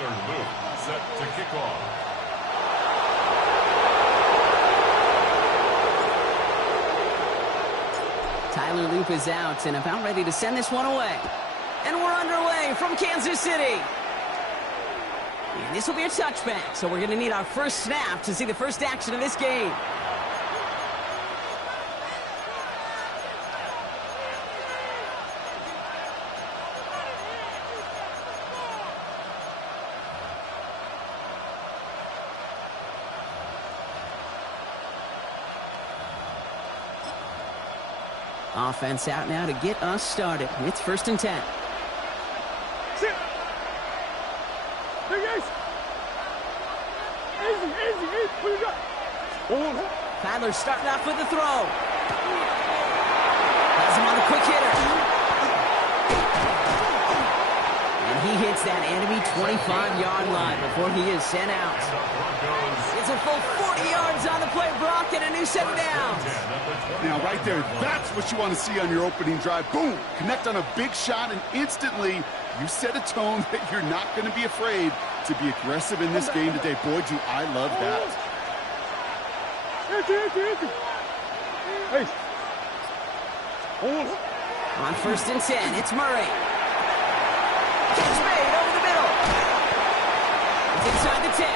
Set to kick off. Tyler Loop is out and about ready to send this one away. And we're underway from Kansas City. And this will be a touchback, so we're going to need our first snap to see the first action of this game. Offense out now to get us started. It's 1st and 10. Sit. Hey, guys. Easy. What you got? Kyler's starting off with the throw. Has him on the quick hitter. And he hits that enemy 25-yard line before he is sent out. It's a full 40 yards on the play, Brock, and a new set of downs. Now, right there, that's what you want to see on your opening drive. Boom! Connect on a big shot, and instantly you set a tone that you're not going to be afraid to be aggressive in this game today. Boy, do I love that. Hey. On 1st and 10, it's Murray. Catch made over the middle. It's inside the 10.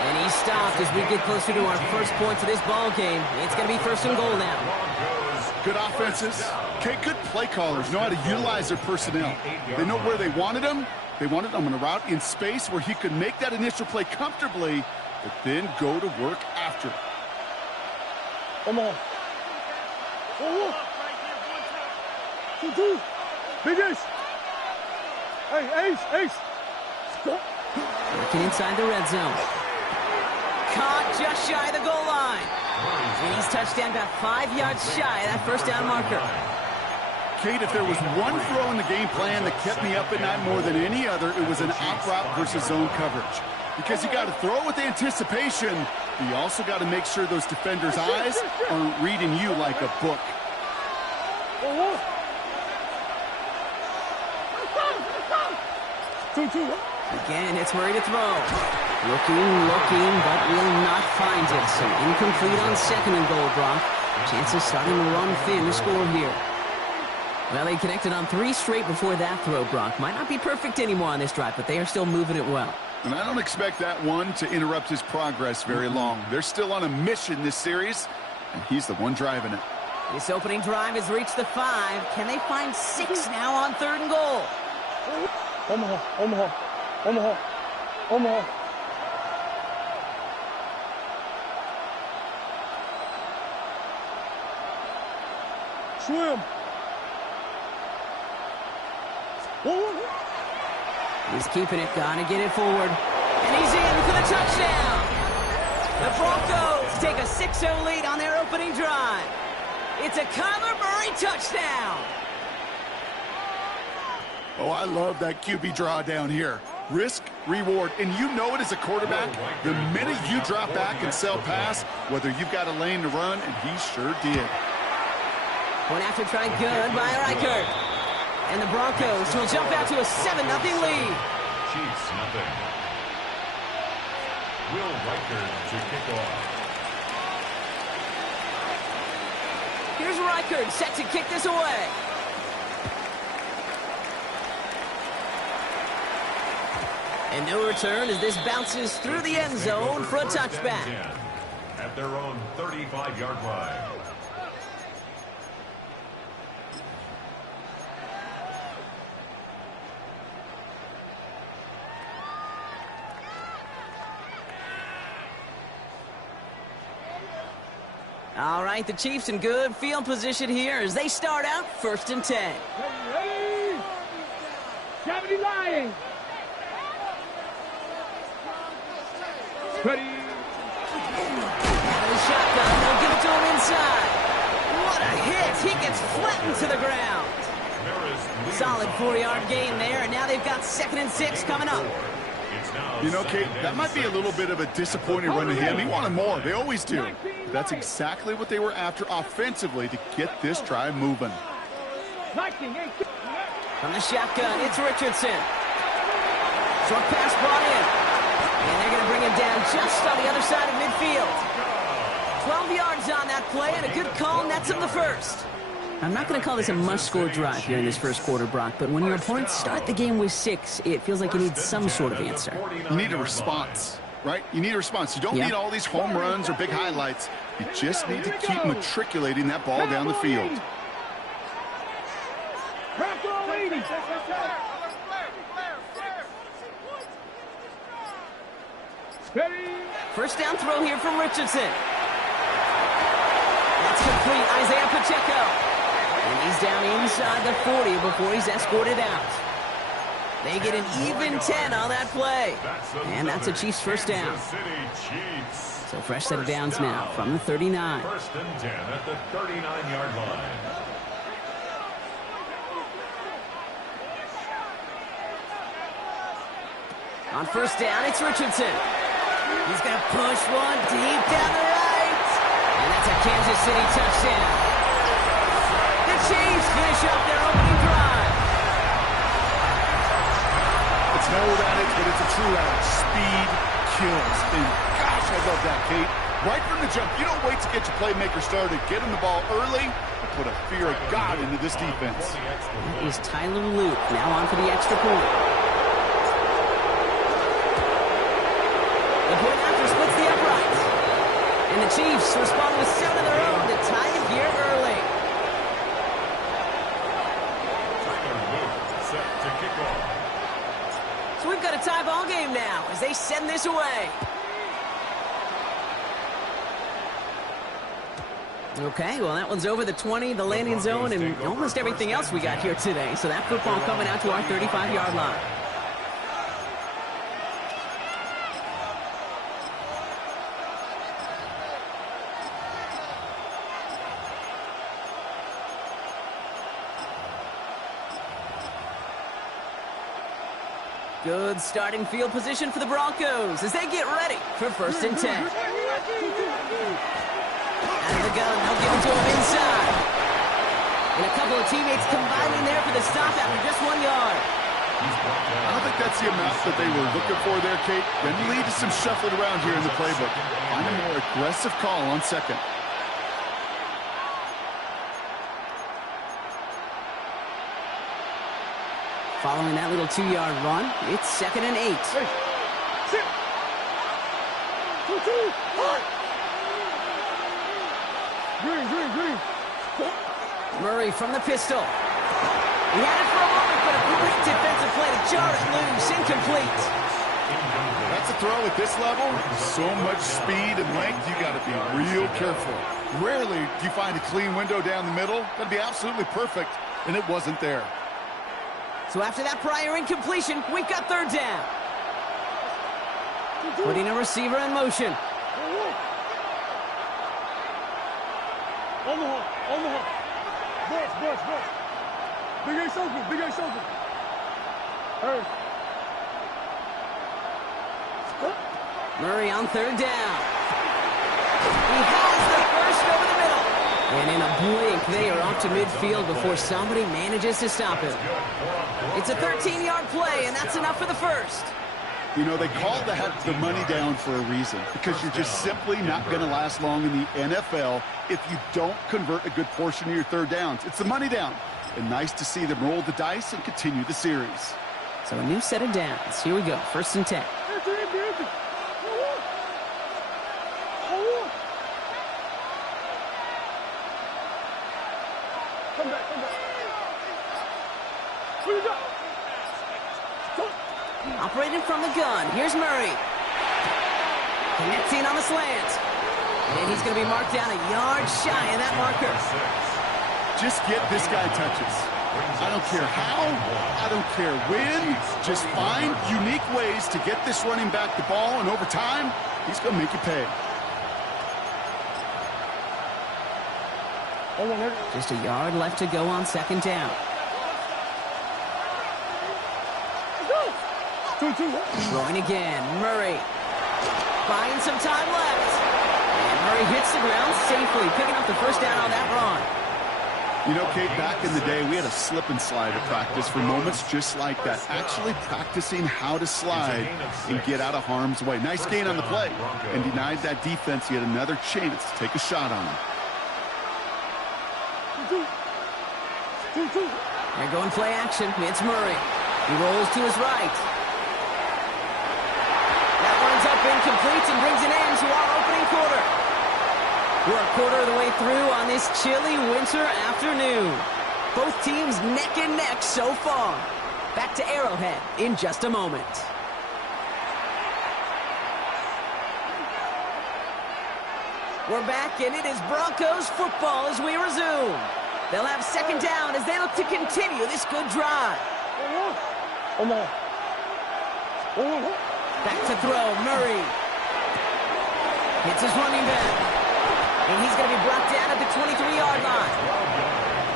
And he's stopped as we get closer to our first points of this ball game. It's going to be 1st and goal now. Good offenses. Okay, good play callers know how to utilize their personnel. They know where they wanted them. They wanted them on a route in space where he could make that initial play comfortably, but then go to work after. Come on. Two. Big Ace. Hey, Ace. Stop. Working inside the red zone. Caught just shy of the goal line. And he's touchdown about 5 yards shy of that first down marker. Kate, if there was one throw in the game plan that kept me up at night more than any other, it was an out route versus zone coverage. Because you got to throw with anticipation, but you also got to make sure those defenders' eyes aren't reading you like a book. Two. Again, it's Murray to throw. Looking, but will not find it. So incomplete on 2nd and goal, Brock. Chances starting to run thin to score here. Well, they connected on 3 straight before that throw, Brock. Might not be perfect anymore on this drive, but they are still moving it well. And I don't expect that one to interrupt his progress very long. They're still on a mission this series, and he's the one driving it. This opening drive has reached the 5. Can they find 6 now on 3rd and goal? Omaha. Swim. He's keeping it, gonna get it forward. And he's in for the touchdown. The Broncos take a 6-0 lead on their opening drive. It's a Kyler Murray touchdown. Oh, I love that QB draw down here. Risk, reward, and you know it as a quarterback. The minute you drop back and sell pass, whether you've got a lane to run, and he sure did. Point after try good by Reichert. And the Broncos will jump out to a 7-0 lead. Chiefs, nothing. Will Reichert to kick off. Here's Reichert set to kick this away. And no return as this bounces through the end zone for a touchback. At their own 35-yard line. All right, the Chiefs in good field position here as they start out 1st and 10. Ready. Gravity lying. Ready. The shotgun, they'll give it to him inside. What a hit. He gets flattened to the ground. Solid 4-yard gain there, and now they've got 2nd and 6 coming up. You know, Kate, that might be a little bit of a disappointing run to him. He wanted more. They always do. But that's exactly what they were after offensively to get this drive moving. From the shotgun, it's Richardson. Short pass brought in. And they're going to bring him down just on the other side of midfield. 12 yards on that play, and a good call nets him the first. I'm not going to call this a must-score drive here in this first quarter, Brock, but when your opponents start the game with 6, it feels like you need some sort of answer. You need a response, right? You need a response. You don't need all these home runs or big highlights. You just need to keep matriculating that ball down the field. First down throw here from Richardson. That's complete. Isaiah Pacheco. And he's down inside the 40 before he's escorted out. They get an even 10 on that play. And that's a Chiefs first down. So fresh set of downs now from the 39. First and 10 at the 39-yard line. On first down, it's Richardson. He's going to push one deep down the right. And that's a Kansas City touchdown. The Chiefs finish up their opening drive. It's no adage, but it's a true adage. Speed kills. And gosh, I love that, Kate. Right from the jump, you don't wait to get your playmaker started. Get him the ball early and put a fear of God into this defense. That is Tyler Luke now on for the extra point. The point after splits the uprights. And the Chiefs respond with 7 of their own to tie it here early. Set to kick off. So we've got a tie ball game now as they send this away. Okay, well, that one's over the 20, the landing zone, and almost everything else we got here today. So that football coming out to our 35-yard line. Good starting field position for the Broncos as they get ready for first and 10. Out of the gun, they'll give it to him inside. And a couple of teammates combining there for the stop after just 1 yard. I don't think that's the amount that they were looking for there, Kate. Then lead to some shuffling around here in the playbook. Find a more aggressive call on second. Following that little 2-yard run, it's second and 8. Hey, sit. 2-2. Green. Murray from the pistol. He had it for a moment, but a great defensive play to jar it loose. Incomplete. That's a throw at this level. So much speed and length, you got to be real careful. Rarely do you find a clean window down the middle. That'd be absolutely perfect, and it wasn't there. So after that prior incompletion, we've got third down. Putting a receiver in motion. On the hook. Brush. Big Ace open. Hurry. Murray on third down. He has the first over the middle. And in a blink, they are off to midfield before somebody manages to stop him. It's a 13-yard play, and that's enough for the first. You know, they call that the money down for a reason, because you're just simply not going to last long in the NFL if you don't convert a good portion of your third downs. It's the money down. And nice to see them roll the dice and continue the series. So a new set of downs. Here we go, first and 10. Come back. Where you go? Operating from the gun. Here's Murray. Connecting on the slant. And he's going to be marked down a yard shy of that marker. Just get this guy touches. I don't care how, I don't care when. Just find unique ways to get this running back the ball, and over time, he's going to make you pay. Just a yard left to go on second down. 2-2. Throwing again. Murray. Buying some time left. And Murray hits the ground safely, picking up the first down on that run. You know, Kate, back in the day, we had a slip and slide at practice for moments just like that. Actually practicing how to slide and get out of harm's way. Nice gain on the play, and denied that defense yet another chance to take a shot on him. They're going play action. It's Murray. He rolls to his right. That one's up incomplete and brings an end to our opening quarter. We're a quarter of the way through on this chilly winter afternoon. Both teams neck and neck so far. Back to Arrowhead in just a moment. We're back, and it is Broncos football as we resume. They'll have second down as they look to continue this good drive. Back to throw, Murray. Hits his running back. And he's going to be brought down at the 23-yard line.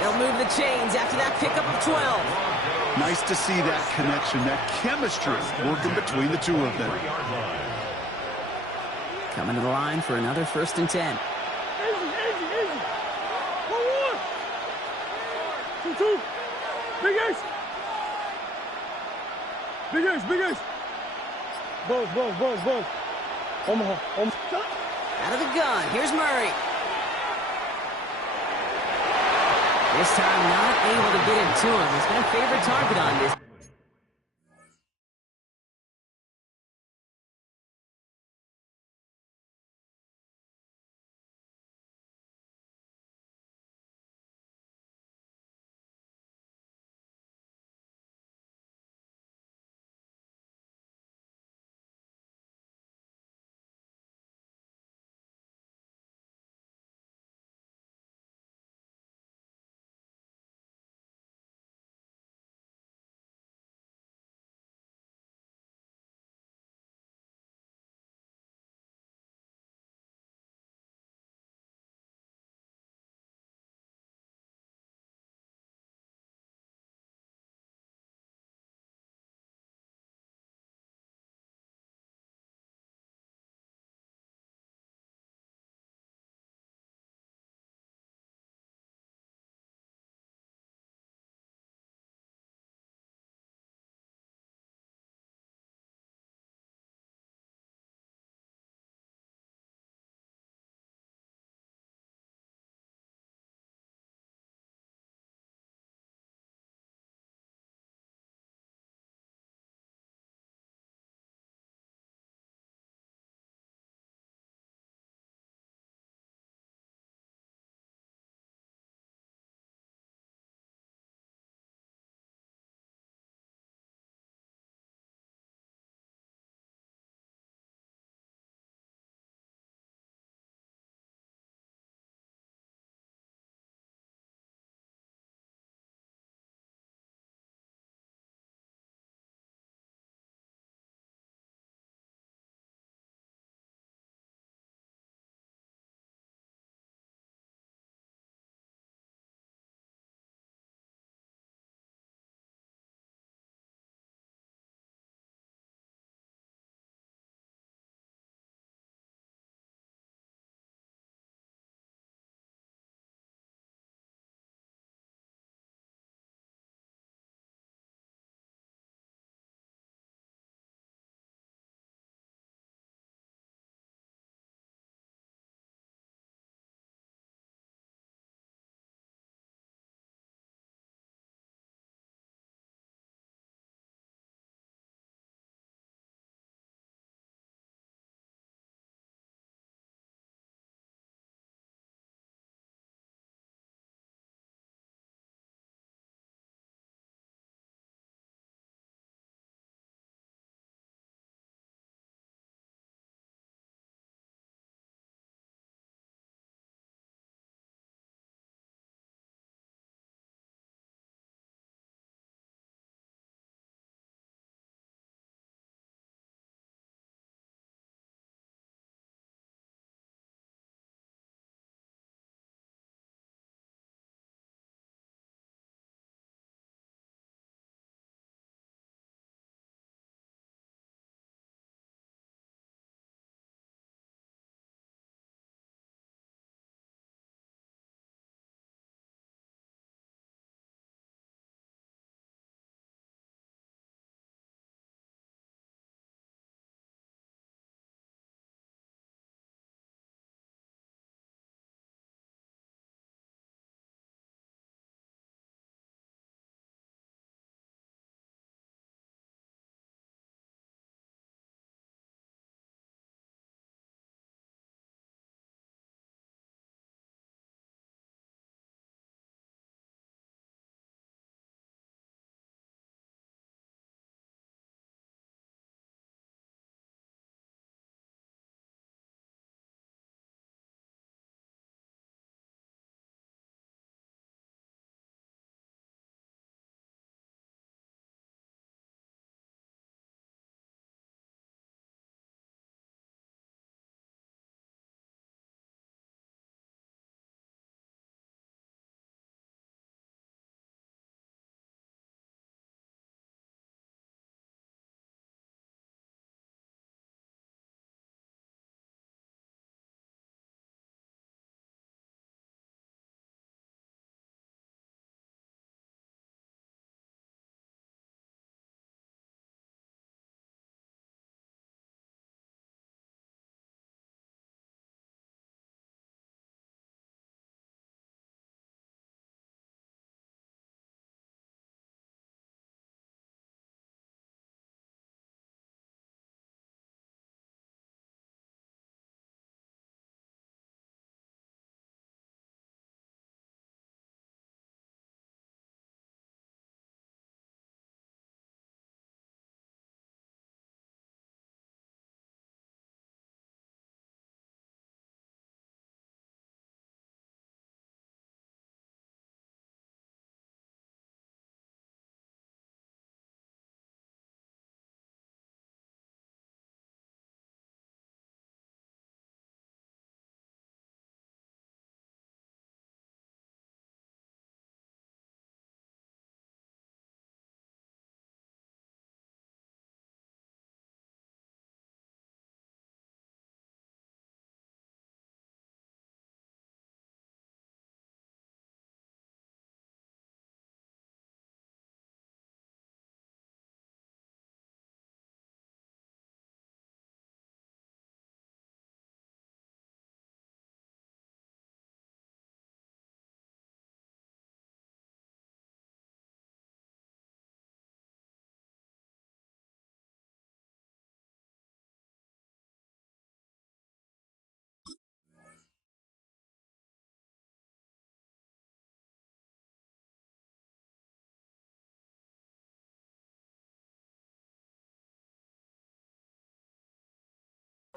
They'll move the chains after that pickup of 12. Nice to see that connection, that chemistry working between the two of them. Coming to the line for another 1st and 10. Easy. 1-1. 2-2. Big ace. Big ace. Buzz. Omaha. Out of the gun, here's Murray. This time not able to get it to him. He's got a favorite target on this.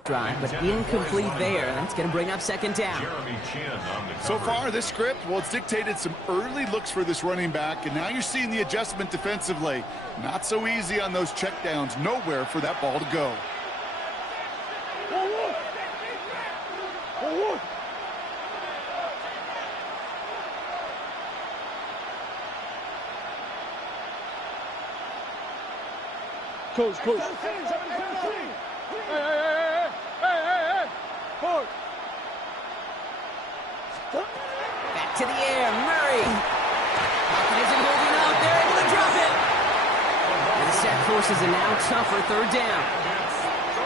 drive, but incomplete there. That's going to bring up second down. So far, this script, well, it's dictated some early looks for this running back, and now you're seeing the adjustment defensively. Not so easy on those checkdowns. Nowhere for that ball to go. Coach. Hey. Coach. Back to the air, Murray. Hopkins isn't holding up. They're able to drop it. And the sack forces a now tougher third down.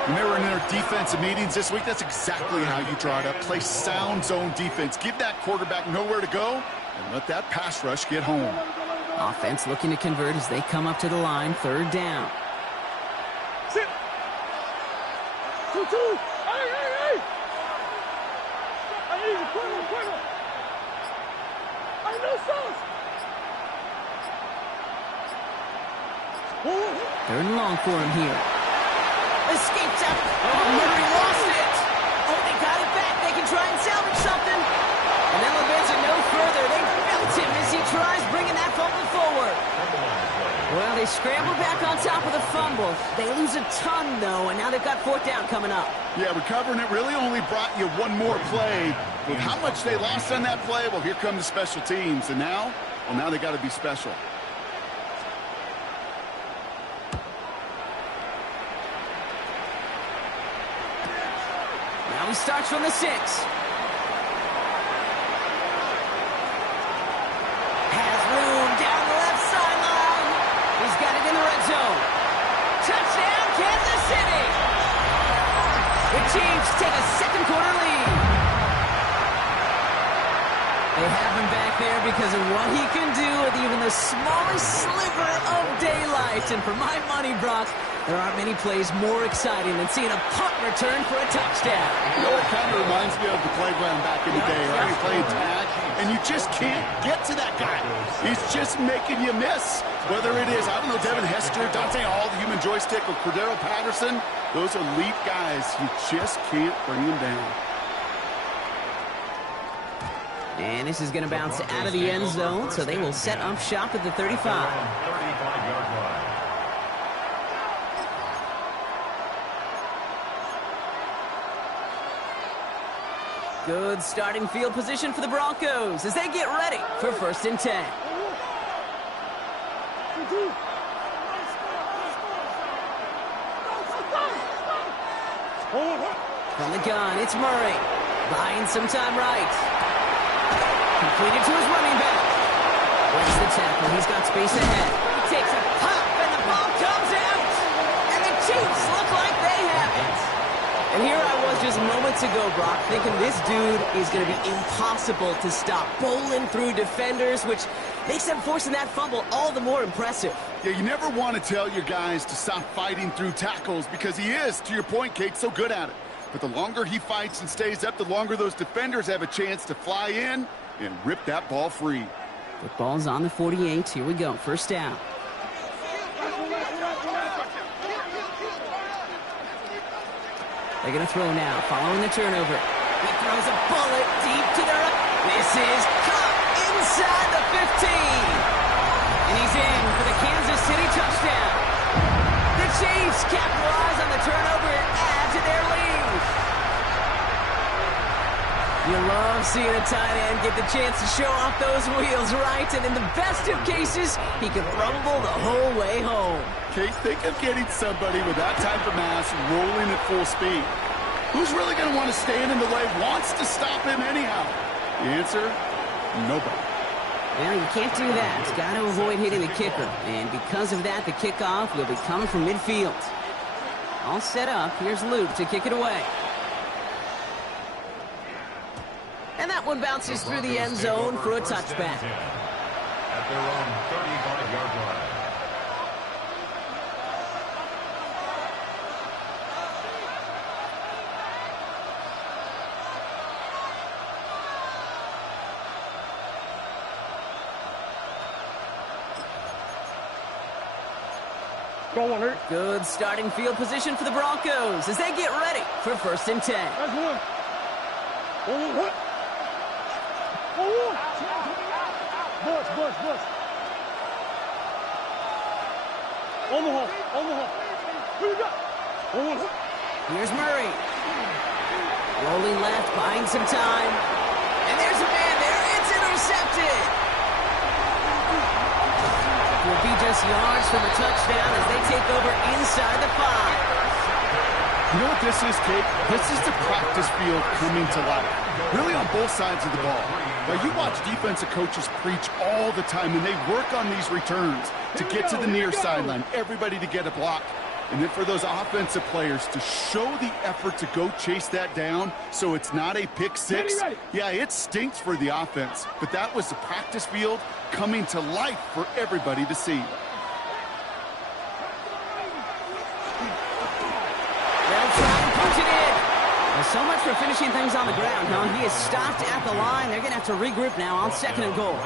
When they were in their defensive meetings this week, that's exactly how you draw it up. Play sound zone defense. Give that quarterback nowhere to go and let that pass rush get home. Offense looking to convert as they come up to the line, third down. Sit. 2-2. Hey. Ahí, juego. Ahí no sos. Third and long for him here. Escapes out. Oh, Murray lost it. Oh, they got it back. They can try and salvage something. And they'll advance it no further. They felt him as he tries bringing that fumble forward. Well, they scramble back on top of the fumble. They lose a ton, though, and now they've got fourth down coming up. Yeah, recovering it really only brought you one more play. With how much they lost on that play, well, here come the special teams. And now they got to be special. Now he starts from the 6. Has room down the left sideline. He's got it in the red zone. Touchdown, Kansas City. The Chiefs take a second quarter lead. They have him back there because of what he can do with even the smallest sliver of daylight. And for my money, Brock, there aren't many plays more exciting than seeing a punt return for a touchdown. You know, it kind of reminds me of the playground back in the day, right? You're playing tag, and you just can't get to that guy. He's just making you miss. Whether it is, I don't know, Devin Hester, Dante Hall, the human joystick, or Cordero Patterson, those elite guys, you just can't bring them down. And this is going to bounce out of the end zone, so they will set up shop at the 35. 35-yard line. Good starting field position for the Broncos as they get ready for first and 10. From the gun, it's Murray. Buying some time right. Completed to his running back. Breaks the tackle. He's got space ahead. He takes a pop, and the ball comes out. And the Chiefs look like they have it. And here I was just moments ago, Brock, thinking this dude is going to be impossible to stop. Bowling through defenders, which makes them forcing that fumble all the more impressive. Yeah, you never want to tell your guys to stop fighting through tackles because he is, to your point, Kate, so good at it. But the longer he fights and stays up, the longer those defenders have a chance to fly in and rip that ball free. The ball's on the 48. Here we go. First down. They're going to throw now, following the turnover. He throws a bullet deep to the right. This is caught inside the 15. And he's in for the Kansas City touchdown. The Chiefs capitalize on the turnover and add to their lead. You love seeing a tight end get the chance to show off those wheels, right? And in the best of cases, he can rumble the whole way home. Kate, think of getting somebody with that type of mass rolling at full speed. Who's really going to want to stand in the way, wants to stop him anyhow? The answer, nobody. Well, you can't do that. He's got to avoid hitting the kicker. And because of that, the kickoff will be coming from midfield. All set up. Here's Luke to kick it away. And that one bounces through the end zone for a touchback. At their own 35-yard line. Go on, Eric. Good starting field position for the Broncos as they get ready for 1st and 10. That's one. What? Bus. Omaha. Who you got? Here's Murray. Rolling left, buying some time. And there's a man there. It's intercepted. Will be just yards from a touchdown as they take over inside the 5. You know what this is, Kate? This is the practice field coming to life. Really on both sides of the ball. Now, you watch defensive coaches preach all the time, and they work on these returns to get to the near sideline, everybody to get a block. And then for those offensive players to show the effort to go chase that down so it's not a pick six. Yeah, it stinks for the offense, but that was the practice field coming to life for everybody to see. They'll try and punch it in. Well, so much for finishing things on the ground, huh? He is stopped at the line. They're going to have to regroup now on 2nd and goal.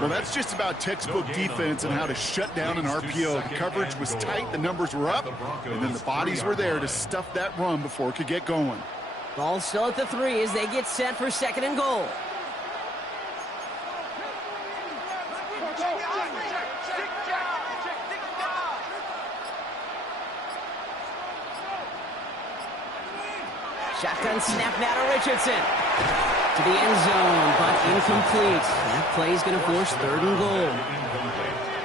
Well, that's just about textbook defense and how to shut down an RPO. The coverage was tight, the numbers were up, and then the bodies were there to stuff that run before it could get going. Ball still at the 3 as they get set for 2nd and goal. Shotgun snap now to Richardson. To the end zone, but incomplete. That play is going to force 3rd and goal.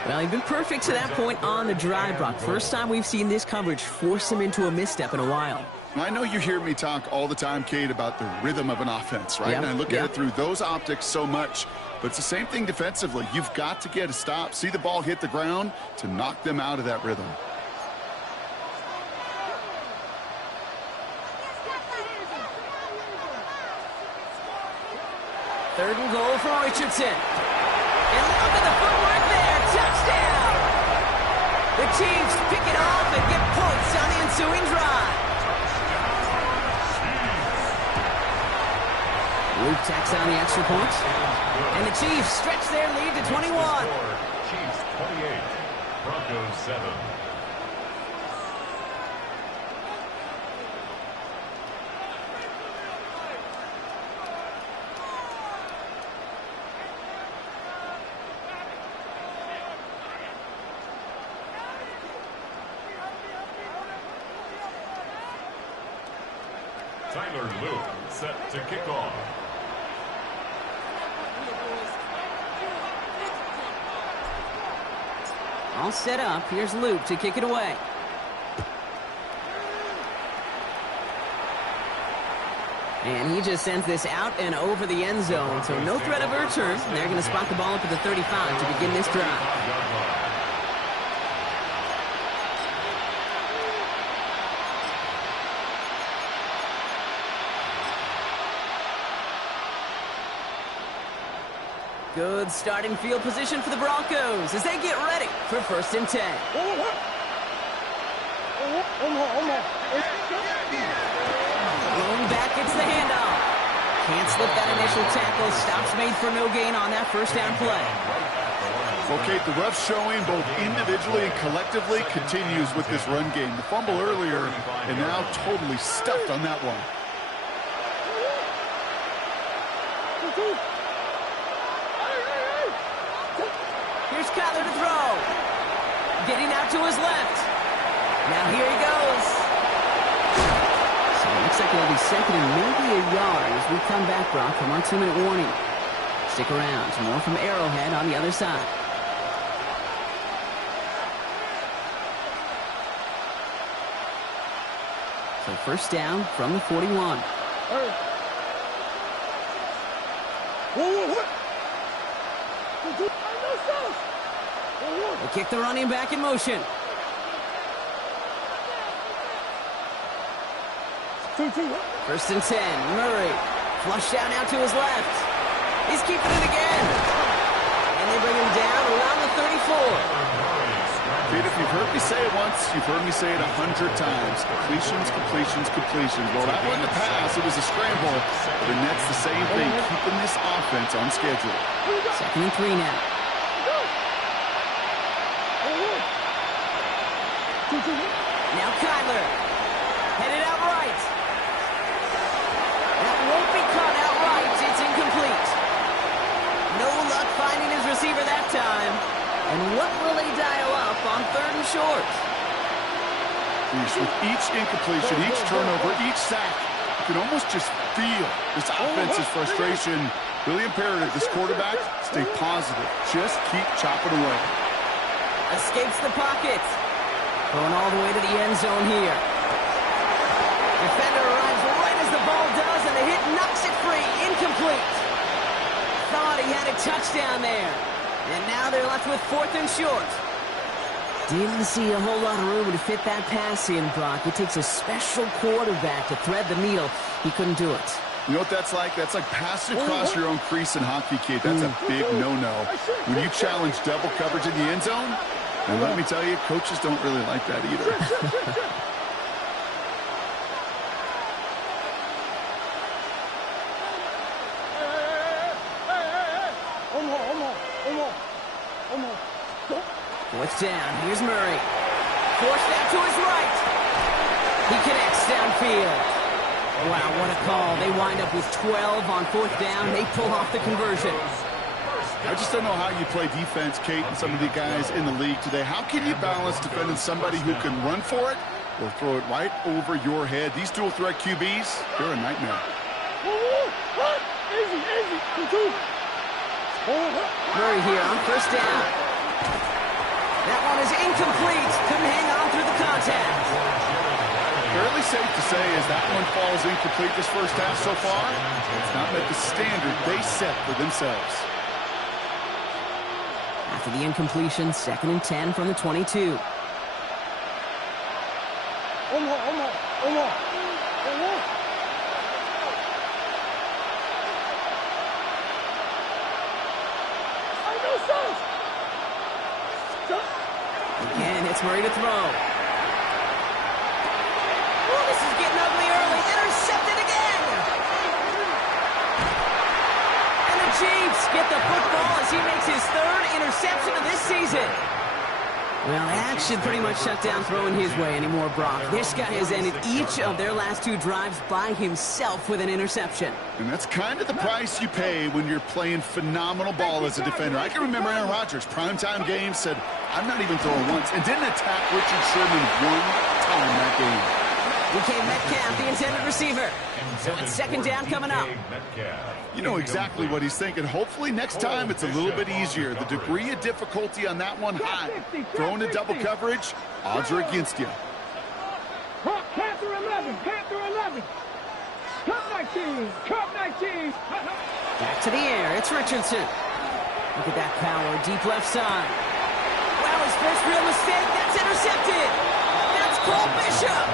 Well, he's been perfect to that point on the drive, Brock. First time we've seen this coverage force him into a misstep in a while. I know you hear me talk all the time, Kate, about the rhythm of an offense, right? Yep, and I look at it through those optics so much. But it's the same thing defensively. You've got to get a stop, see the ball hit the ground to knock them out of that rhythm. Third and goal for Richardson. And look at the footwork there. Touchdown! The Chiefs pick it off and get points on the ensuing drive. Luke tacks on the extra point. And the Chiefs stretch their lead to 21. Chiefs 28, Broncos 7. Tyler Luke set to kick off. All set up. Here's Luke to kick it away. And he just sends this out and over the end zone. So no threat of a return. They're going to spot the ball up at the 35 to begin this drive. Good starting field position for the Broncos as they get ready for 1st and 10. Going back, it's the handoff. Can't slip that initial tackle. Stops made for no gain on that 1st down play. Okay, the rough showing both individually and collectively continues with this run game. The fumble earlier and now totally stuffed on that one. Here's Kyler to throw. Getting out to his left. Now here he goes. So it looks like it'll be 2nd and maybe a yard as we come back, Brock, from our 2-minute warning. Stick around. More from Arrowhead on the other side. So 1st down from the 41. They kick the running back in motion. 1st and 10. Murray. Flush down out to his left. He's keeping it again. And they bring him down around the 34. Pete, if you've heard me say it once, you've heard me say it 100 times. Completions. Well, that wasn't a pass. It was a scramble. But the Nets the same thing, keeping this offense on schedule. 2nd and 3 now. Now Kyler. Headed out right. That won't be caught outright. It's incomplete. No luck finding his receiver that time. And what will they dial up on 3rd and short? With each incompletion, each turnover, each sack, you can almost just feel this offense's frustration. Really imperative this quarterback stay positive. Just keep chopping away. Escapes the pocket. Going all the way to the end zone here. Defender arrives right as the ball does, and the hit knocks it free. Incomplete. Thought he had a touchdown there. And now they're left with 4th and short. Didn't see a whole lot of room to fit that pass in, Brock. It takes a special quarterback to thread the needle. He couldn't do it. You know what that's like? That's like passing across your own crease in hockey, kid. That's a big no-no. When you challenge double coverage in the end zone, and let me tell you, coaches don't really like that either. Fourth down. Here's Murray. Forced out to his right. He connects downfield. Wow, what a call. They wind up with 12 on 4th down. They pull off the conversion. I just don't know how you play defense, Kate, and some of the guys in the league today. How can you balance defending somebody who can run for it or throw it right over your head? These dual threat QBs, they're a nightmare. Murray here on 1st down. That one is incomplete. Couldn't hang on through the contact. Fairly safe to say as that one falls incomplete this first half so far, it's not met the standard they set for themselves. After the incompletion, 2nd and 10 from the 22. Again, it's Murray to throw. Oh, this is getting ugly early. Intercepted again. And the Chiefs get the football as he makes his 3rd interception of this season. Well, that should pretty much shut down throwing his way anymore, Brock. This guy has ended each of their last 2 drives by himself with an interception. And that's kind of the price you pay when you're playing phenomenal ball as a defender. I can remember Aaron Rodgers, primetime game, said, I'm not even throwing once, and didn't attack Richard Sherman one time that game. DK Metcalf, the intended receiver. So it's 2nd down coming up. You know exactly what he's thinking. Hopefully next time it's a little bit easier. The degree of difficulty on that one high. Throwing to double coverage, odds are against you. Panther 11, Panther 11. Cup 19, Cup 19. Back to the air, it's Richardson. Look at that power, deep left side. Wow, his first real mistake, that's intercepted. That's Cole Bishop.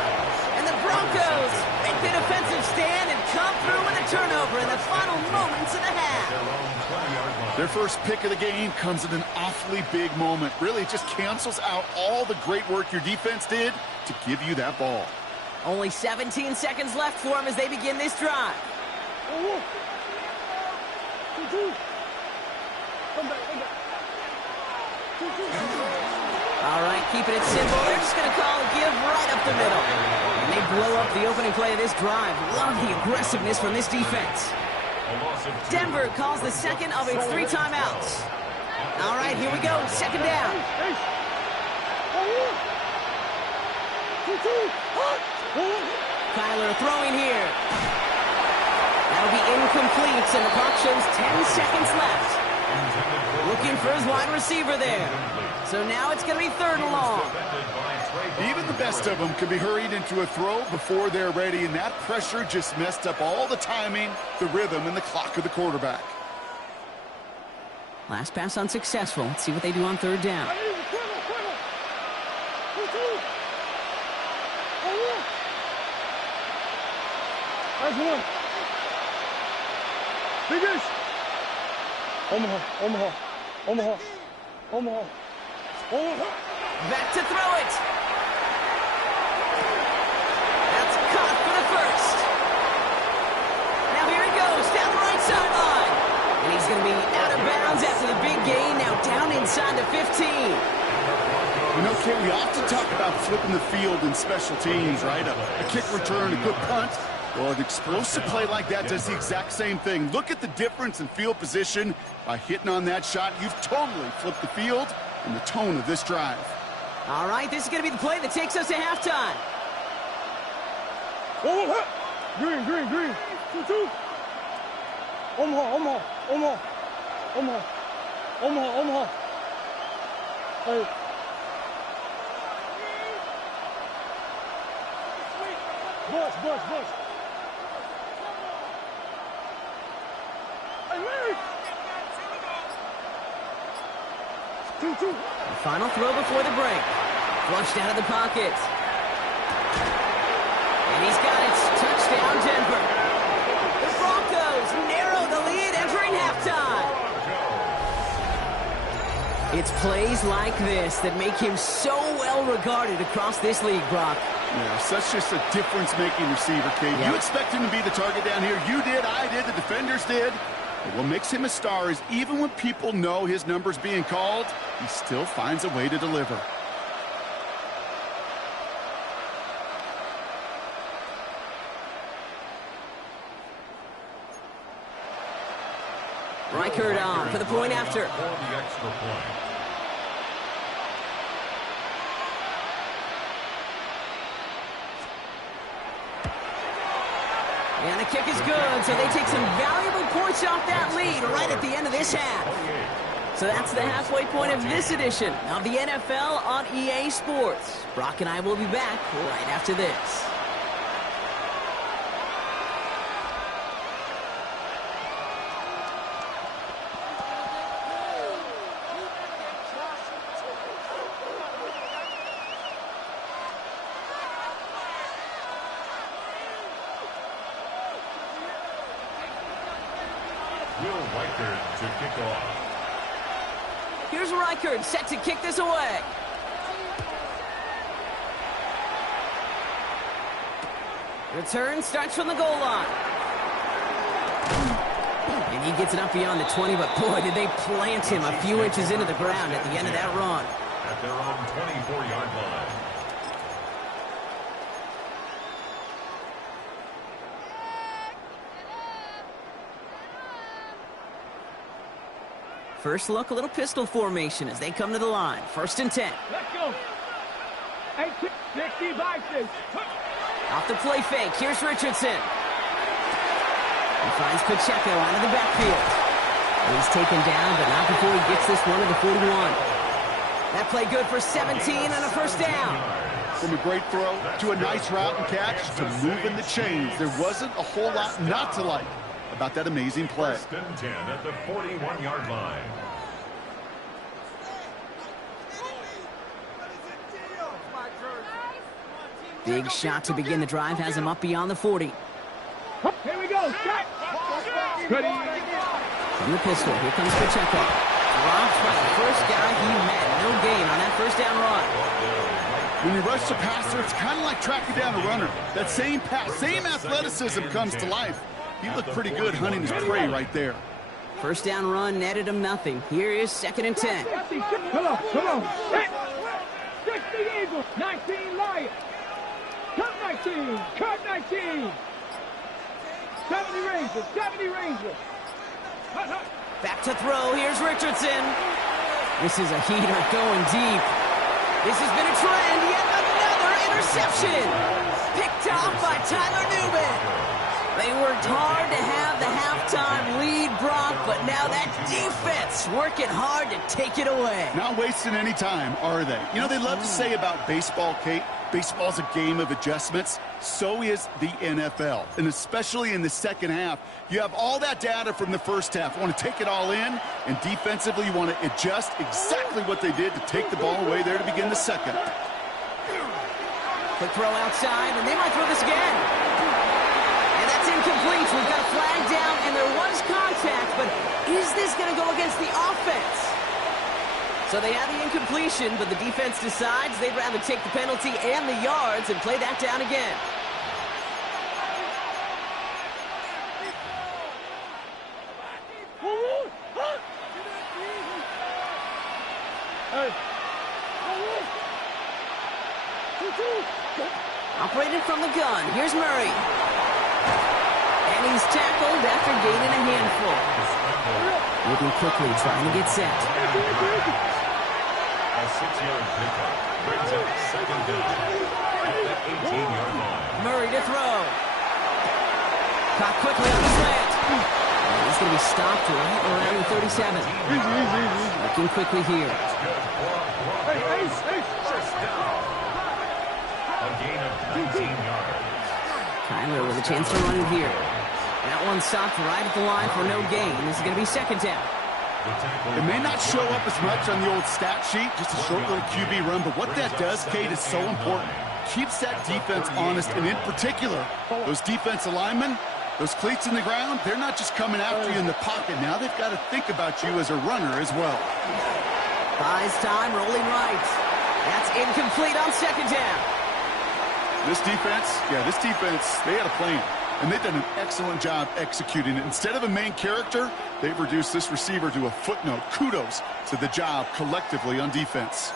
And the Broncos make the defensive stand and come through with a turnover in the final moments of the half. Their first pick of the game comes at an awfully big moment. Really, it just cancels out all the great work your defense did to give you that ball. Only 17 seconds left for them as they begin this drive. All right, keeping it simple. They're just going to call a give right up the middle. And they blow up the opening play of this drive. Love the aggressiveness from this defense. Denver calls the second of its 3 timeouts. All right, here we go. 2nd down. Kyler throwing here. That'll be incomplete, and the clock shows 10 seconds left. Looking for his wide receiver there. So now it's going to be 3rd and long. Even the best of them can be hurried into a throw before they're ready, and that pressure just messed up all the timing, the rhythm, and the clock of the quarterback. Last pass unsuccessful. Let's see what they do on 3rd down. That's one. Biggest. Omaha, Omaha, Omaha, Omaha, Omaha. Back to throw it. That's caught for the first. Now here he goes down the right sideline. And he's going to be out of bounds downs after the big gain, now down inside the 15. You know, Kate, we often talk about flipping the field in special teams, right? A kick return, a good punt. Well, an explosive play like that does the exact same thing. Look at the difference in field position. By hitting on that shot, you've totally flipped the field and the tone of this drive. All right, this is going to be the play that takes us to halftime. Oh, green, green, green. 2-2. Omaha, Omaha, Omaha, Omaha, Omaha, Omaha. Hey. Bush. Hey, Larry. 2-2. Final throw before the break. Flushed out of the pocket. And he's got it. Touchdown, Denver. The Broncos narrow the lead entering halftime. It's plays like this that make him so well regarded across this league, Brock. Yeah, such just a difference-making receiver, Kate. Yep. You expect him to be the target down here. You did, I did, the defenders did. But what makes him a star is even when people know his number's being called, he still finds a way to deliver. Reichert on for the point after. For the extra point. And the kick is good, so they take some valuable points off that lead right at the end of this half. So that's the halfway point of this edition of the NFL on EA Sports. Brock and I will be back right after this. To kick off. Here's Reichert set to kick this away. Return starts from the goal line. And he gets it up beyond the 20, but boy, did they plant him a few inches into the ground at the end of that run. At their own 24-yard line. First look, a little pistol formation as they come to the line. 1st and 10. Let's go. 60 biceps. Off the play fake. Here's Richardson. He finds Pacheco out of the backfield. And he's taken down, but not before he gets this one to the 41. That play good for 17 and a first down. From a great throw to a nice route and catch to moving the chains, there wasn't a whole lot not to like about that amazing play. 1st and 10 at the 41-yard line. Big shot to begin the drive has him up beyond the 40. Here we go. Shot. Ready. From the pistol, here comes Pacheco. Dropped by the first guy he met. No gain on that first down run. When you rush the passer, it's kind of like tracking down a runner. That same pass, same athleticism comes to life. He looked pretty good hunting his prey right there. First down run netted him nothing. Here is 2nd and 10. Come on. 60 Eagles. 19 Lions. Cut 19. Cut 19. 70 Rangers. Back to throw. Here's Richardson. This is a heater going deep. This has been a trend. Yet another interception. Picked off by Tyler Newman. They worked hard to have the halftime lead, Brock, but now that defense working hard to take it away. Not wasting any time, are they? You know, they love to say about baseball, Kate, baseball's a game of adjustments. So is the NFL, and especially in the second half. You have all that data from the first half. You want to take it all in, and defensively you want to adjust exactly what they did to take the ball away there to begin the second. Quick throw outside, and they might throw this again. And that's incomplete. We've got a flag down, and there was contact, but is this going to go against the offense? So they have the incompletion, but the defense decides they'd rather take the penalty and the yards and play that down again. Operated from the gun. Here's Murray. And he's tackled after gaining a handful. Moving quickly, trying to get set. A 6-yard pickup brings up second down at the 18-yard line. Murray to throw. Caught quickly on the slant. And he's going to be stopped right around the 37. Looking quickly here. First down. A gain of 19 yards. Kyler with a chance to run it here. That one stopped right at the line for no gain. This is going to be second down. It may not show up as much on the old stat sheet, just a short little QB run, but what that does, Kate, is so important. Keeps that defense honest, and in particular, those defensive linemen, those cleats in the ground, they're not just coming after you in the pocket. Now they've got to think about you as a runner as well. Buys time, rolling right. That's incomplete on second down. This defense, they had a plan. And they've done an excellent job executing it. Instead of a main character, they've reduced this receiver to a footnote. Kudos to the job collectively on defense.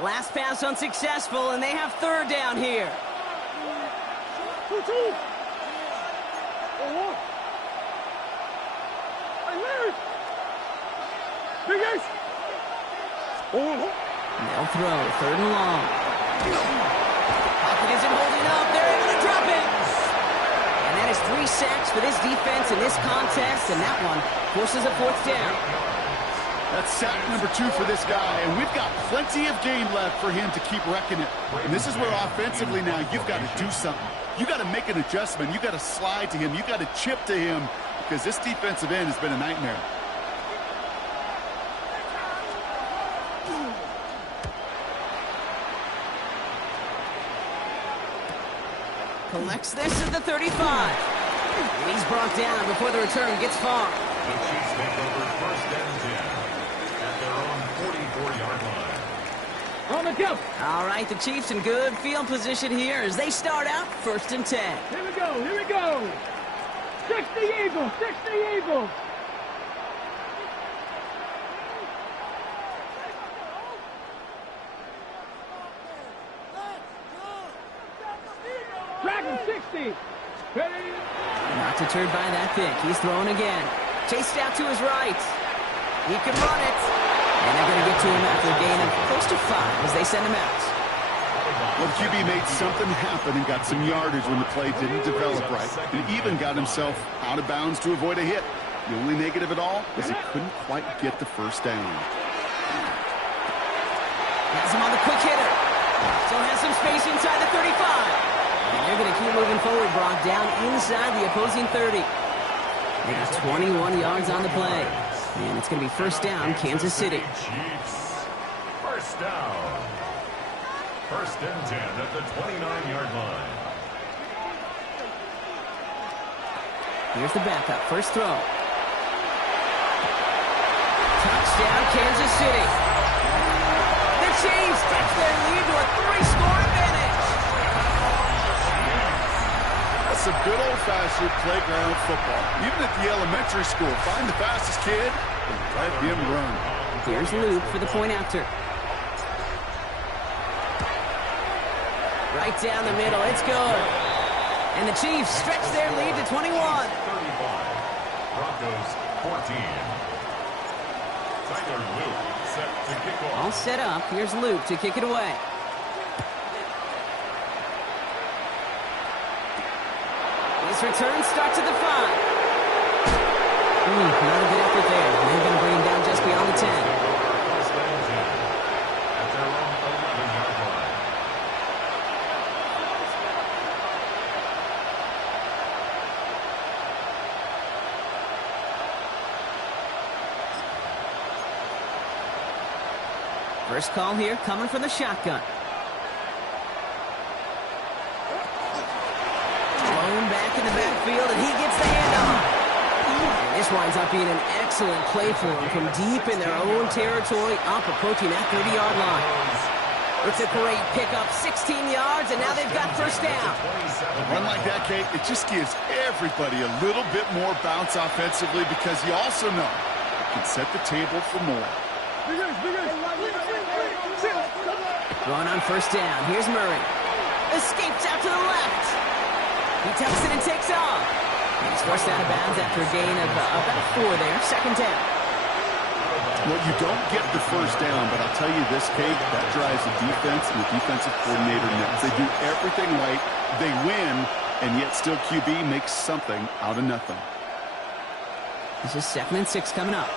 Last pass unsuccessful, and they have third down here. They'll throw, third and long. Pocket isn't holding up. They're able to drop it. And that is 3 sacks for this defense in this contest, and that one forces a fourth down. That's sack number 2 for this guy, and we've got plenty of game left for him to keep wrecking it. And this is where offensively now you've got to do something. You've got to make an adjustment. You've got to slide to him. You've got to chip to him because this defensive end has been a nightmare. Collects this at the 35. He's brought down before the return gets far. The Chiefs take over first and 10 at their own 44-yard line. On the go. All right, the Chiefs in good field position here as they start out first and 10. Here we go. Here we go. 60 Eagles. 60 Eagles. Dragon 60. Ready? Not deterred by that pick. He's throwing again. Chased out to his right. He can run it. And they're going to get to him after a gain of close to 5 as they send him out. Well, QB made something happen and got some yardage when the play didn't develop right. And even got himself out of bounds to avoid a hit. The only negative at all is he couldn't quite get the first down. Has him on the quick hitter. Still has some space inside the 35. And they're going to keep moving forward, Brock, down inside the opposing 30. They got 21 yards on the play. And it's going to be first down, Kansas City. Chiefs. First down. First and 10 at the 29-yard line. Here's the backup. First throw. Touchdown, Kansas City. The Chiefs take their lead to a 3-score advantage. That's some good old-fashioned playground football. Even at the elementary school, find the fastest kid and let him run. Here's Luke for the point after. Right down the middle. It's good. And the Chiefs stretch their lead to 21. 35. Broncos 14. Tyler Luke set to kick off. All set up. Here's Luke to kick it away. His return starts at the 5. Not a good effort there. They're going to bring him down just beyond the 10. First and 10 at their own 11-yard line. First call here coming from the shotgun. Thrown back in the backfield, and he gets the handoff. And this winds up being an excellent play for him from deep in their own territory, up approaching that 30-yard line. It's a great pickup, 16 yards, and now they've got first down. A run like that, Kate, it just gives everybody a little bit more bounce offensively because you also know can set the table for more. Going on first down. Here's Murray. Escapes out to the left. He tucks it and takes off. And he's forced out of bounds after a gain of about 4 there. Second down. Well, you don't get the first down, but I'll tell you this, Kate, that drives the defense and the defensive coordinator nuts. They do everything right. They win, and yet still QB makes something out of nothing. This is 2nd and 6 coming up.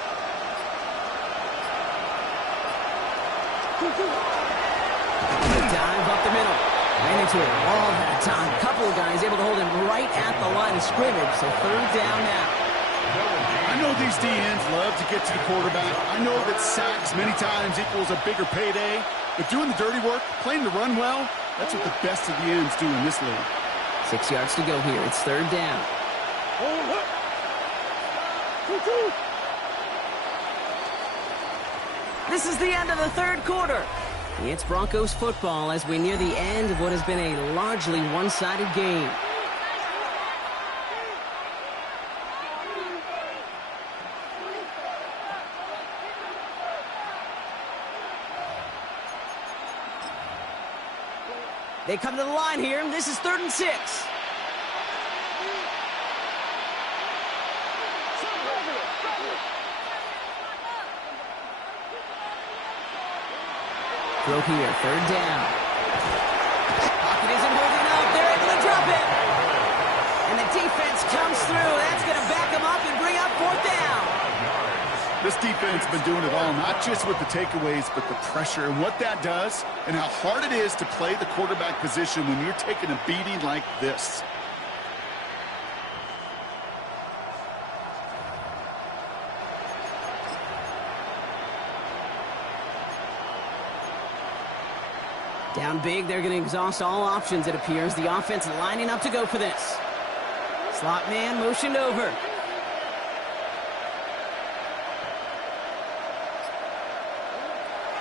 The dive up the middle. Ran into it all that time. A couple of guys able to hold him right at the line of scrimmage. So 3rd down now. I know these DNs love to get to the quarterback. I know that sacks many times equals a bigger payday. But doing the dirty work, playing the run well, that's what the best of the ends do in this league. 6 yards to go here. It's 3rd down. This is the end of the 3rd quarter. It's Broncos football as we near the end of what has been a largely one-sided game. They come to the line here, and this is 3rd and 6. Throw here, 3rd down. Pocket isn't holding up. They're able to drop it. And the defense comes through. That's going to back them up and bring up 4th down. This defense has been doing it all, not just with the takeaways, but the pressure and what that does and how hard it is to play the quarterback position when you're taking a beating like this. Down big, they're going to exhaust all options, it appears. The offense lining up to go for this. Slot man motioned over.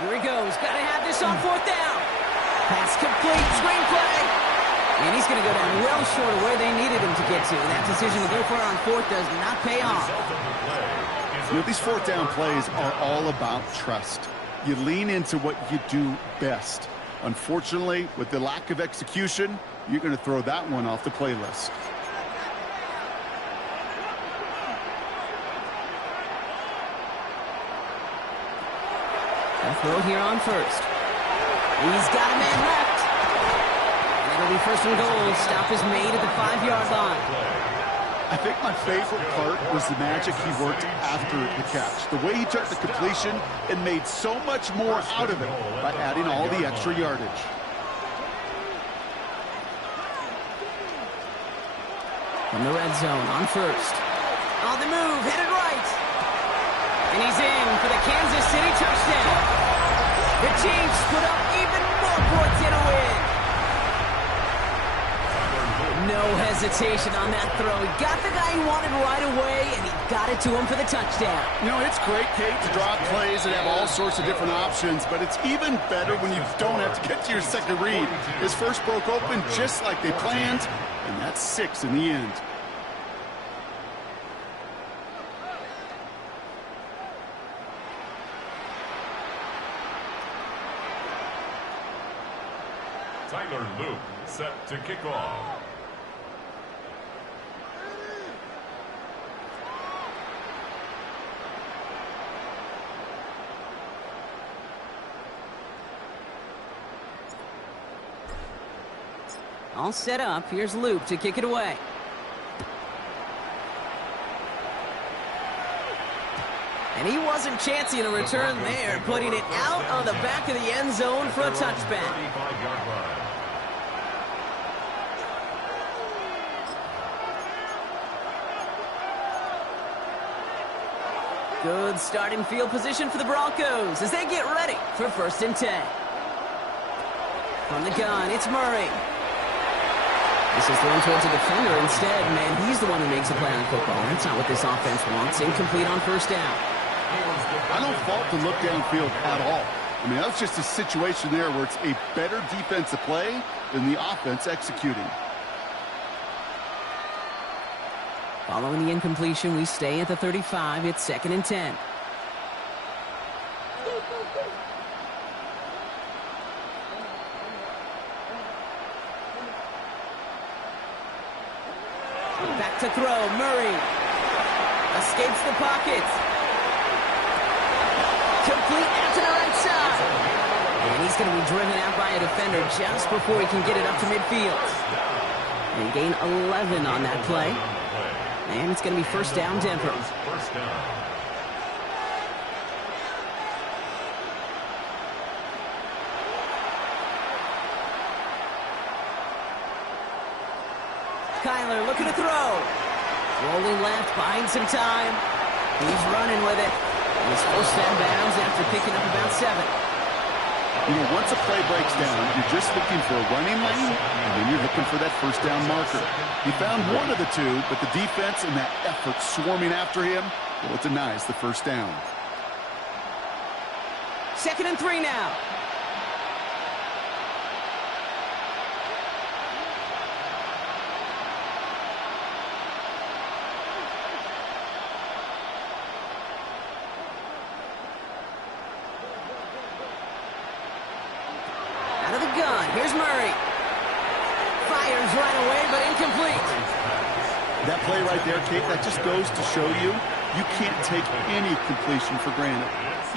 Here he goes. Got to have this on 4th down. Pass complete. Screenplay. And he's going to go down well short of where they needed him to get to. That decision to go for it on 4th does not pay off. You know, these 4th down plays are all about trust. You lean into what you do best. Unfortunately, with the lack of execution, you're going to throw that one off the playlist. A throw here on 1st. He's got a man left. And it'll be 1st and goal. Stop is made at the 5-yard line. I think my favorite part was the magic he worked after the catch. The way he took the completion and made so much more out of it by adding all the extra yardage. From the red zone on 1st. On the move, headed right. And he's in for the Kansas City touchdown. The Chiefs put up even more points in a win. No hesitation on that throw. He got the guy he wanted right away, and he got it to him for the touchdown. You know, it's great, Kate, to draw plays and have all sorts of different options, but it's even better when you don't have to get to your second read. His first broke open just like they planned, and that's 6 in the end. Tyler Luke set to kick off. All set up. Here's Luke to kick it away. And he wasn't chancing a return there, putting it out on the back of the end zone for a touchback. Good starting field position for the Broncos as they get ready for 1st and 10. From the gun, it's Murray. This is thrown towards a defender instead. Man, he's the one who makes a play on football. That's not what this offense wants. Incomplete on 1st down. I don't fault the look downfield at all. I mean, that was just a situation there where it's a better defensive play than the offense executing. Following the incompletion, we stay at the 35. It's 2nd and 10. Back to throw. Murray escapes the pocket. Complete out to the right side. And he's going to be driven out by a defender just before he can get it up to midfield. And he gained 11 on that play. And it's going to be first down, Denver. First down. Kyler looking to throw. Rolling left, buying some time. He's running with it. He's forced out of bounds after picking up about 7. You know, once a play breaks down, you're just looking for a running lane, and then you're looking for that first down marker. He found one of the two, but the defense and that effort swarming after him, well, it denies the first down. 2nd and 3 now. Here's Murray. Fires right away, but incomplete. That play right there, Kate, that just goes to show you, you can't take any completion for granted.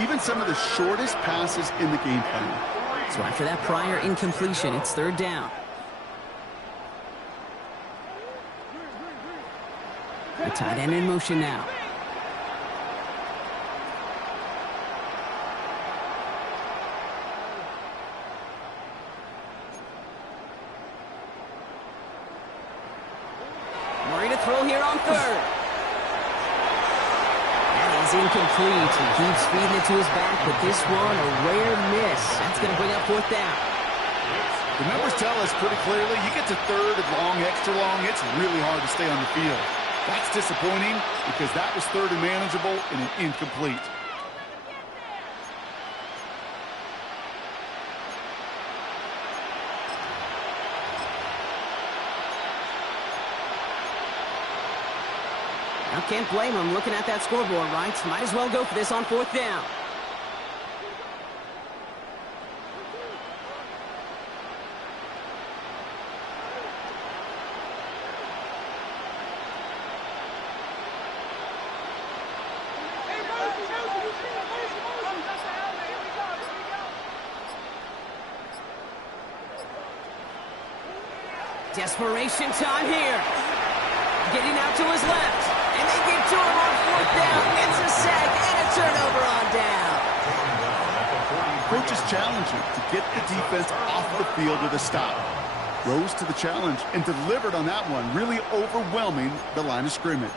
Even some of the shortest passes in the game plan. So after that prior incompletion, it's 3rd down. The tight end in motion now. Throw here on 3rd. And he's incomplete. He keeps feeding it to his back, but this one, a rare miss. That's going to bring up 4th down. The numbers tell us pretty clearly, you get to 3rd and long, extra long, it's really hard to stay on the field. That's disappointing because that was 3rd and manageable and an incomplete. I can't blame him looking at that scoreboard, right? Might as well go for this on 4th down. Desperation time here. Getting out to his left. And they get to him on 4th down. Gets a sack and a turnover on down. Coach is challenging to get the defense off the field with a stop. Rose to the challenge and delivered on that one, really overwhelming the line of scrimmage.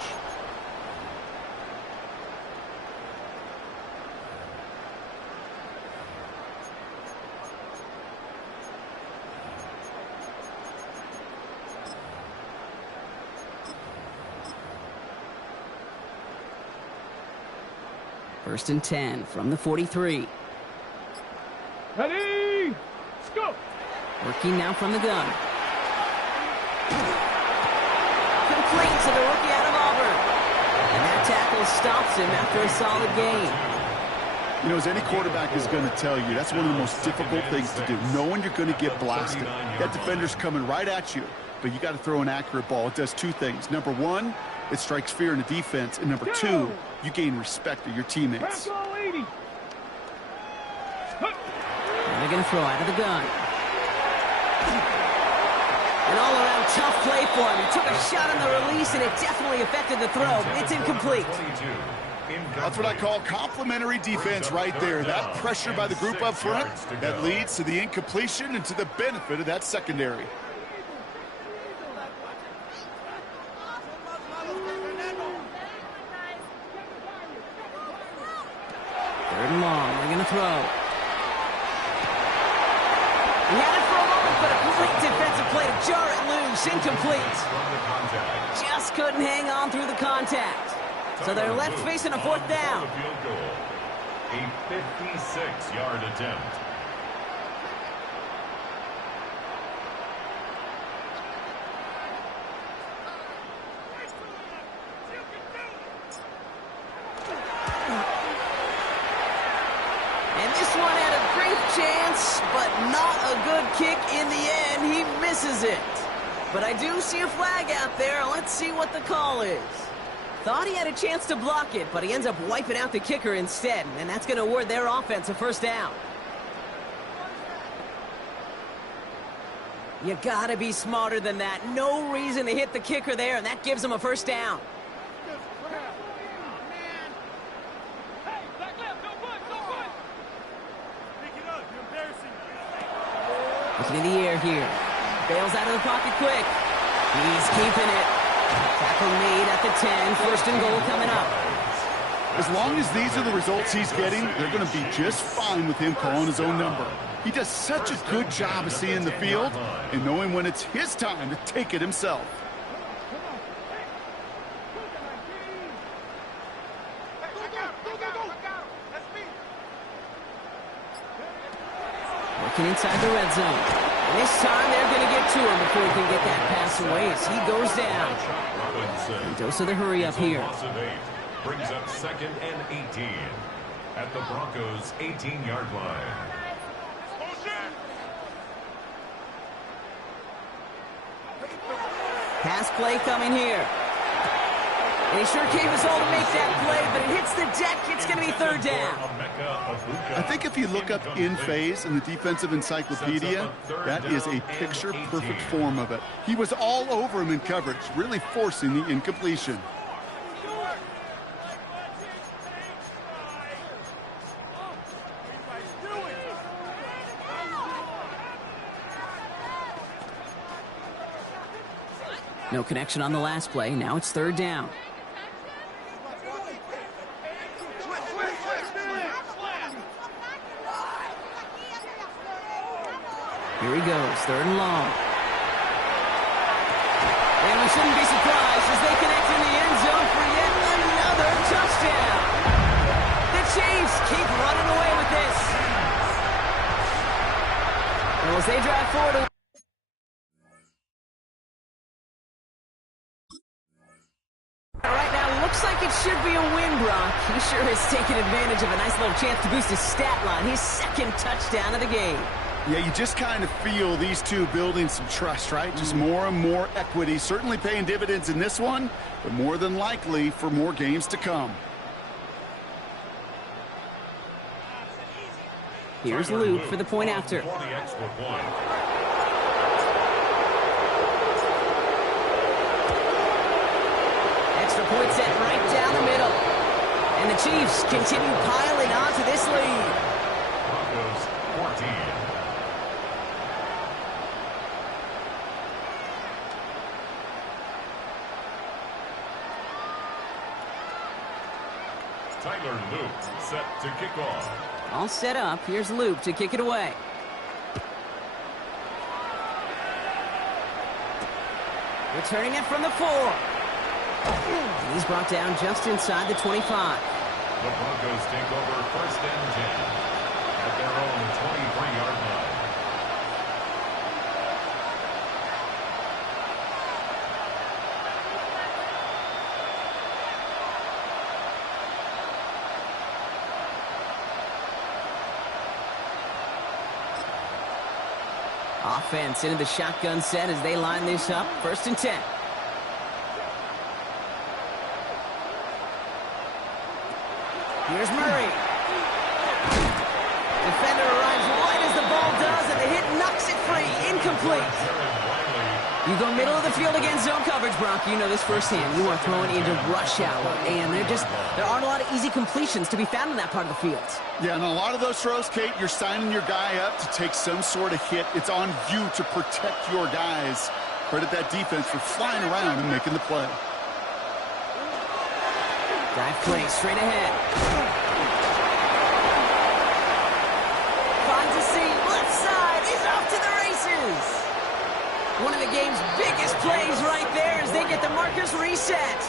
First and 10 from the 43. Ready, go! Working now from the gun. Complete to the rookie out of Auburn. And that tackle stops him after a solid gain. You know, as any quarterback is going to tell you, that's one of the most difficult things to do, knowing you're going to get blasted. That defender's coming right at you, but you got to throw an accurate ball. It does 2 things. Number 1, it strikes fear in the defense, and number 2, you gain respect of your teammates. And they're going to throw out of the gun. An all-around tough play for him. He took a shot on the release, and it definitely affected the throw. It's incomplete. That's what I call complimentary defense right there. That pressure by the group up front, that leads to the incompletion and to the benefit of that secondary. 3rd and long. They're going to throw. He had it for a moment, but a complete defensive play to jar it loose. Incomplete. Just couldn't hang on through the contact. So they're left facing a 4th down. A 56-yard attempt. And this one safe chance, but not a good kick in the end. He misses it. But I do see a flag out there. Let's see what the call is. Thought he had a chance to block it, but he ends up wiping out the kicker instead, and that's going to award their offense a first down. You gotta be smarter than that. No reason to hit the kicker there, and that gives him a first down. Looking in the air here. Bails out of the pocket quick. He's keeping it. Tackle made at the 10. First and goal coming up. As long as these are the results he's getting, they're going to be just fine with him calling his own number. He does such a good job of seeing the field and knowing when it's his time to take it himself. Working inside the red zone. And this time they're going to get to him before he can get that pass away as he goes down. And dose of the hurry up here. Brings up 2nd and 18 at the Broncos' 18-yard line. Pass play coming here. And he sure gave us all to make that play, but it hits the deck. It's going to be third down. I think if you look up in phase in the defensive encyclopedia, that is a picture-perfect form of it. He was all over him in coverage, really forcing the incompletion. No connection on the last play. Now it's third down. Here he goes, third and long. And we shouldn't be surprised as they connect in the end zone for yet another touchdown. The Chiefs keep running away with this. Well, as they drive forward. Right now, looks like it should be a win, Brock. He sure has taken advantage of a nice little chance to boost his stat line. His second touchdown of the game. Yeah, you just kind of feel these two building some trust, right? Just more and more equity. Certainly paying dividends in this one, but more than likely for more games to come. Here's Luke for the point after. Extra point set right down the middle. And the Chiefs continue piling on to this lead. Broncos 14. Tyler Luke set to kick off. All set up. Here's Luke to kick it away. Returning it from the 4. And he's brought down just inside the 25. The Broncos take over 1st and 10 at their own 23-yard line. Offense into the shotgun set as they line this up. 1st and 10. Here's Murray. Defender arrives right as the ball does, and the hit knocks it free. Incomplete. You go middle of the field against zone coverage, Brock. You know this firsthand. You are throwing into rush hour, and there aren't a lot of easy completions to be found in that part of the field. Yeah, and a lot of those throws, Kate, you're signing your guy up to take some sort of hit. It's on you to protect your guys. Credit that defense for flying around and making the play. Dive play straight ahead. Finds a seam, left side. He's off to the races. One of the game's biggest plays right there as they get the markers reset.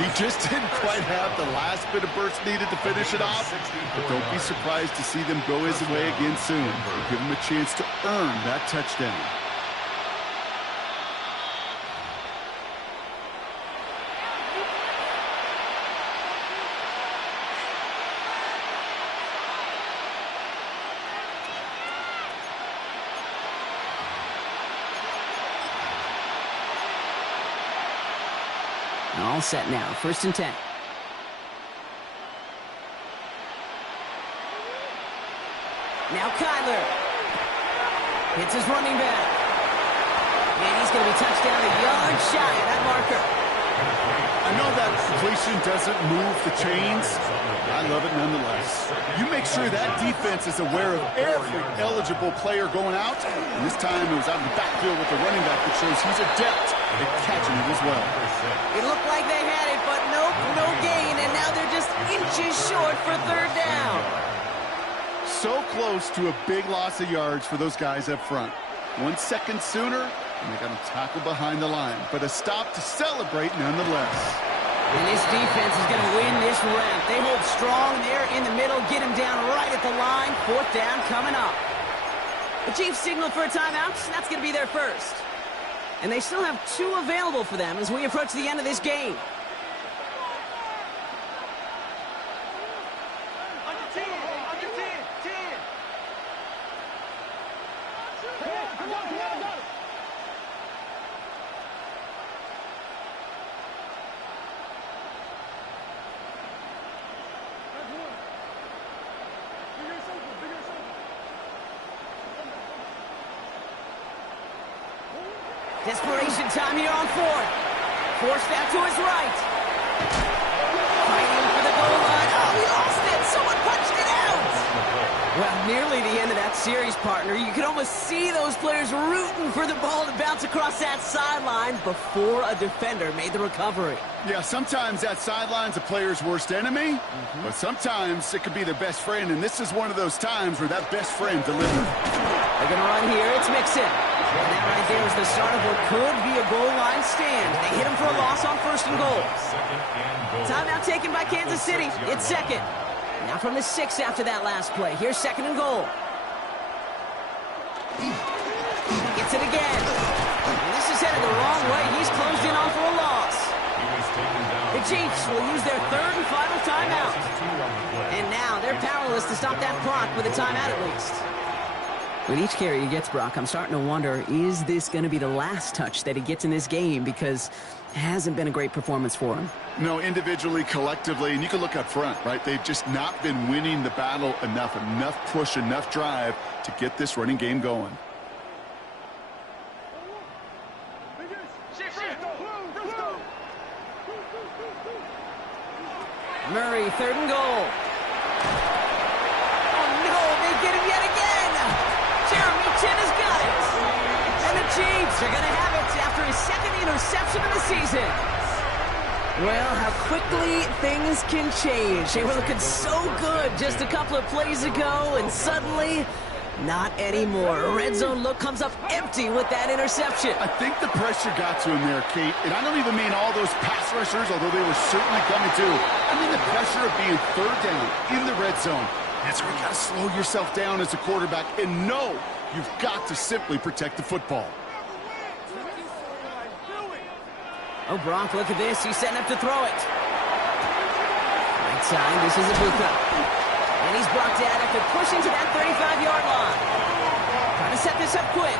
He just didn't quite have the last bit of burst needed to finish it off. But don't be surprised to see them go his way again soon. Give him a chance to earn that touchdown. All set now, 1st and 10. Now Kyler hits his running back. And he's going to be touched down a yard shy of that marker. I know that completion doesn't move the chains. I love it nonetheless. You make sure that defense is aware of every eligible player going out. And this time it was out of the backfield with the running back that shows he's adept at catching it as well. It looked like they had it, but nope, no gain. And now they're just inches short for 3rd down. So close to a big loss of yards for those guys up front. 1 second sooner, and they got him tackled behind the line. But a stop to celebrate nonetheless. And this defense is going to win this round. They hold strong there in the middle, get him down right at the line. 4th down coming up. The Chiefs signal for a timeout, and that's going to be their first. And they still have 2 available for them as we approach the end of this game. Desperation time here on 4th. Forced out to his right. Fighting for the goal line. Oh, he lost it. Someone punched it out. Well, nearly the end of that series, partner. You could almost see those players rooting for the ball to bounce across that sideline before a defender made the recovery. Yeah, sometimes that sideline's a player's worst enemy, but sometimes it could be their best friend, and this is one of those times where that best friend delivered. They're going to run here. It's Mixon. And that right there is the start of what could be a goal line stand. They hit him for a loss on 1st and goal. Timeout taken by Kansas City. It's 2nd. Now from the 6 after that last play. Here's 2nd and goal. Gets it again. And this is headed the wrong way. He's closed in on for a loss. The Chiefs will use their 3rd and final timeout. And now they're powerless to stop that clock with a timeout at least. With each carry he gets, Brock, I'm starting to wonder, is this going to be the last touch that he gets in this game? Because it hasn't been a great performance for him. No, individually, collectively, and you can look up front, right? They've just not been winning the battle enough push, enough drive to get this running game going. Murray, 3rd and goal. Oh, no, they get him yet again. Jeremy Chin has got it. And the Chiefs are going to have it after his 2nd interception of the season. Well, how quickly things can change. They were looking so good just a couple of plays ago, and suddenly, not anymore. A red zone look comes up empty with that interception. I think the pressure got to him there, Kate. And I don't even mean all those pass rushers, although they were certainly coming too. I mean the pressure of being 3rd down in the red zone. That's where you got to slow yourself down as a quarterback and know you've got to simply protect the football. Oh, Bronk, look at this. He's setting up to throw it. Right side, this is Ibuka. And he's brought down after pushing to that 35-yard line. Trying to set this up quick.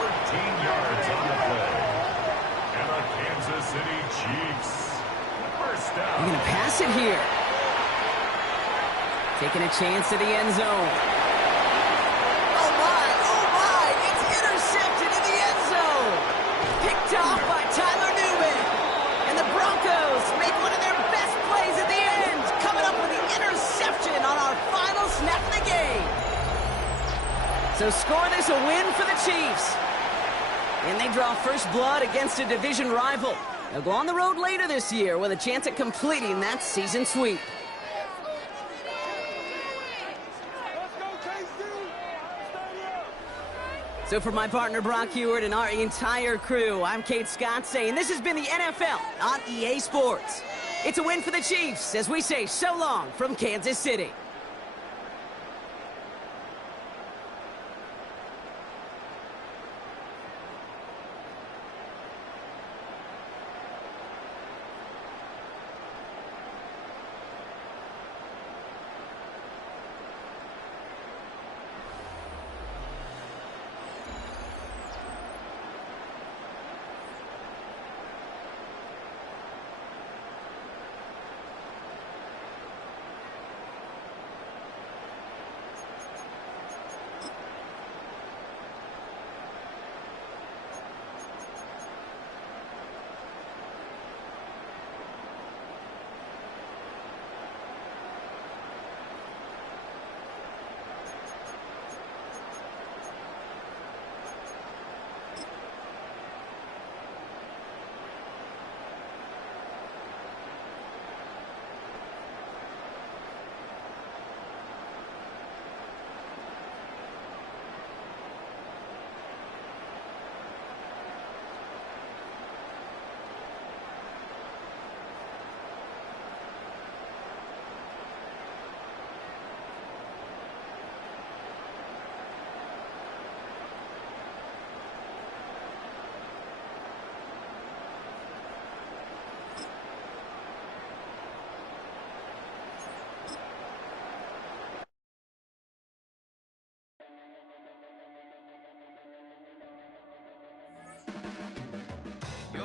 13 yards on the play. And the Kansas City Chiefs. 1st down. They're going to pass it here. Taking a chance to the end zone. Oh, my. It's intercepted in the end zone. Picked off by Tyler Newman. And the Broncos make one of their best plays at the end, coming up with the interception on our final snap of the game. So score this a win for the Chiefs. And they draw first blood against a division rival. They'll go on the road later this year with a chance at completing that season sweep. So for my partner Brock Heward and our entire crew, I'm Kate Scott saying this has been the NFL on EA Sports. It's a win for the Chiefs as we say so long from Kansas City.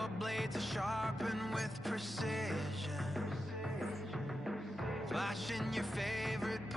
your blades are sharpened with precision. Flashing your favorite